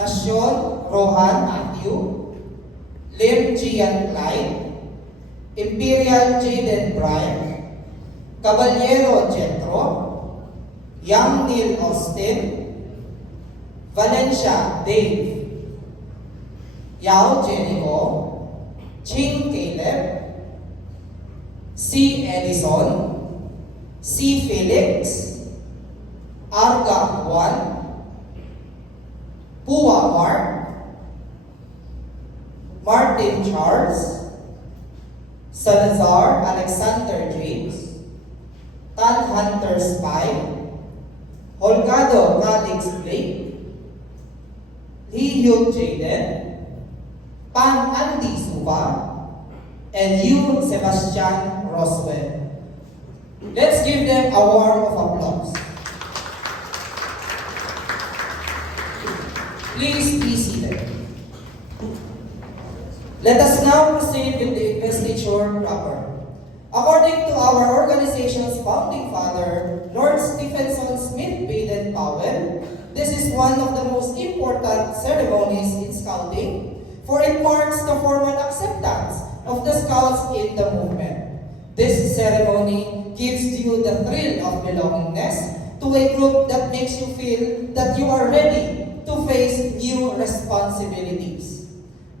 Nasyon Rohan Matthew, Lim Gian Clyde, Imperial Jaden Brian, Caballero Jetro, Young Neil Austin, Valencia Dave, Yao Jericho, Ching Caleb, C. Edison, C. Felix, Arga Juan, Pua Mark, Martin Charles, Salazar Alexander James, Tan Hunter Spy, Holgado Calix Blake, Lee Hyuk Jaden, Pan Andy Suva, and Yu Sebastian Roswell. Let's give them a warm of applause. Please be seated. Let us now proceed with the investiture proper. According to our organization's founding father, Lord Stephenson Smith Baden Powell, this is one of the most important ceremonies in Scouting, for it marks the formal acceptance of the Scouts in the movement. This ceremony gives you the thrill of belongingness to a group that makes you feel that you are ready to face new responsibilities.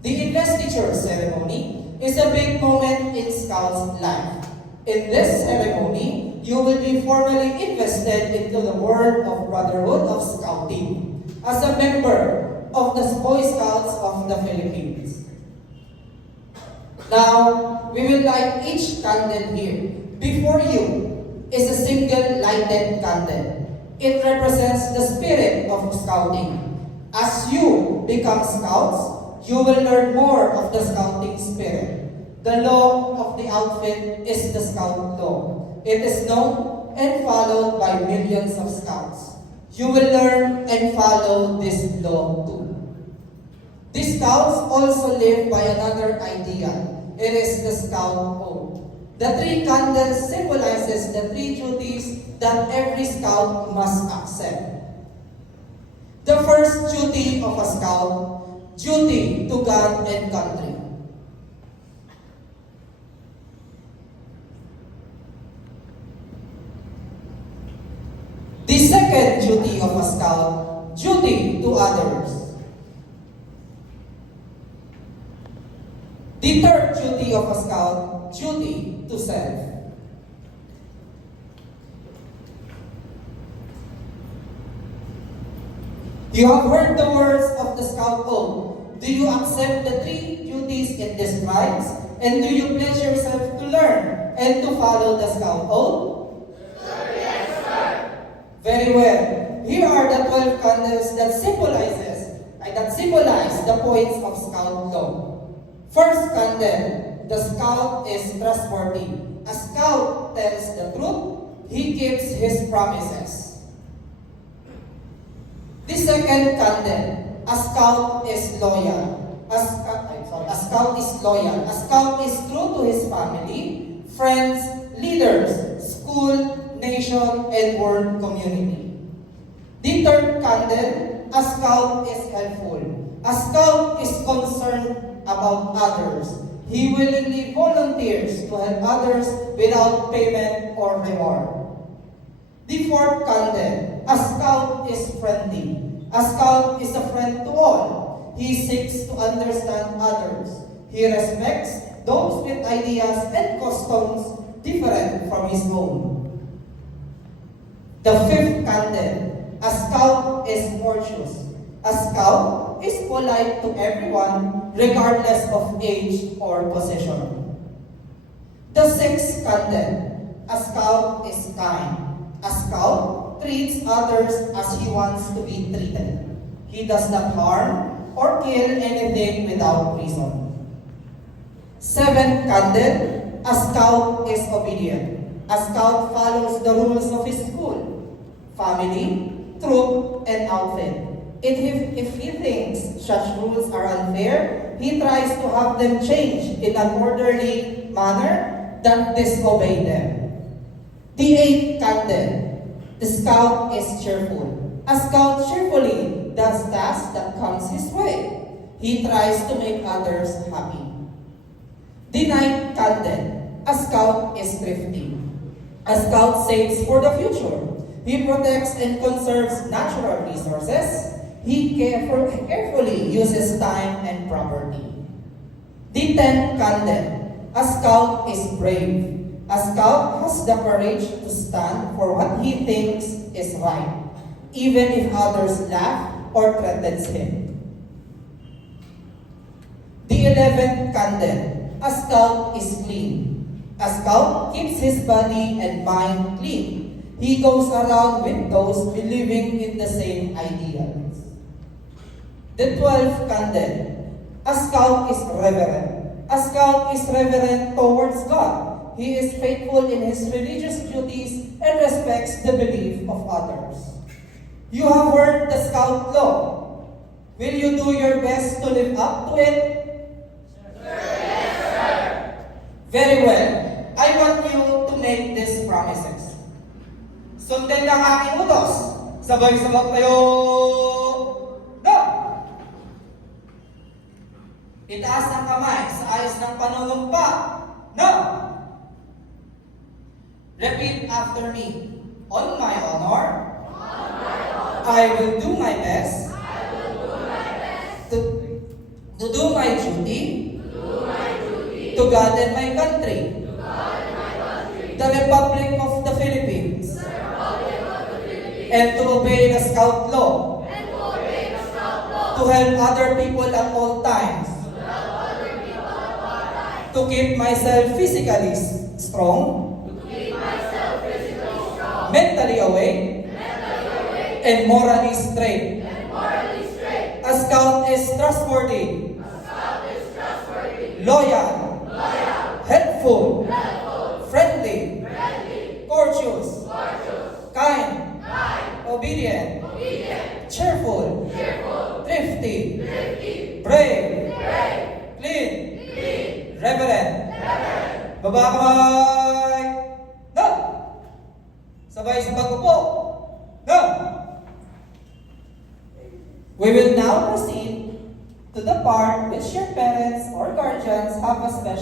The investiture ceremony is a big moment in Scouts' life. In this ceremony, you will be formally invested into the world of Brotherhood of Scouting as a member of the Boy Scouts of the Philippines. Now, we will light each candle here. Before you is a single lighted candle. It represents the spirit of Scouting. As you become Scouts, you will learn more of the Scouting spirit. The law of the outfit is the Scout law. It is known and followed by millions of Scouts. You will learn and follow this law too. The Scouts also live by another idea. It is the Scout oath. The 3 candles symbolizes the 3 duties that every Scout must accept. The first duty of a Scout, duty to God and country. The second duty of a Scout, duty to others. The third duty of a Scout, duty to self. You have heard the words of the Scout Oath. Do you accept the 3 duties it describes? And do you pledge yourself to learn and to follow the Scout Oath? Sir, yes, sir. Very well. Here are the 12 candles that symbolize the points of Scout law. First candle, the Scout is trustworthy. A Scout tells the truth. He keeps his promises. The second candle, a Scout is loyal. A Scout is loyal. A Scout is true to his family, friends, leaders, school, nation, and world community. The third candle, a Scout is helpful. A Scout is concerned about others. He willingly volunteers to help others without payment or reward. The fourth candle, a Scout is friendly. A Scout is a friend to all. He seeks to understand others. He respects those with ideas and customs different from his own. The fifth candle, a Scout is courteous. A Scout is polite to everyone regardless of age or position. The sixth candle, a Scout is kind. A Scout treats others as he wants to be treated. He does not harm or kill anything without reason. Seventh candle, a Scout is obedient. A Scout follows the rules of his school, family, troop, and outfit. If he thinks such rules are unfair, he tries to have them changed in an orderly manner than disobey them. The eighth candle, the Scout is cheerful. A Scout cheerfully does tasks that comes his He tries to make others happy. The ninth candidate, a scout is thrifty. A scout saves for the future. He protects and conserves natural resources. He carefully uses time and property. The tenth candidate, a scout is brave. A scout has the courage to stand for what he thinks is right, even if others laugh or threatens him. The 11th candidate, a scout is clean. A scout keeps his body and mind clean. He goes around with those believing in the same ideals. The 12th candidate, a scout is reverent. A scout is reverent towards God. He is faithful in his religious duties and respects the belief of others. You have heard the scout law. Will you do your best to live up to it? Yes, sir. Very well. I want you to make these promises. Sundin ang aking utos. Sabay-sabay kayo. Go! Itaas ang kamay sa ayos ng panunumpa. No! Repeat after me. On my honor, I will do my best, to do my duty, to God and my country, the Republic of the Philippines, and to obey the Scout law, to help other people at all times, to keep myself physically strong, mentally awake, and morally straight. A scout is trustworthy, loyal, helpful, friendly, courteous, kind, obedient, cheerful, thrifty, brave, clean, reverent. Baba kamay! No! Sabay sa pag-upo. No! We will now proceed to the part which your parents or guardians have a special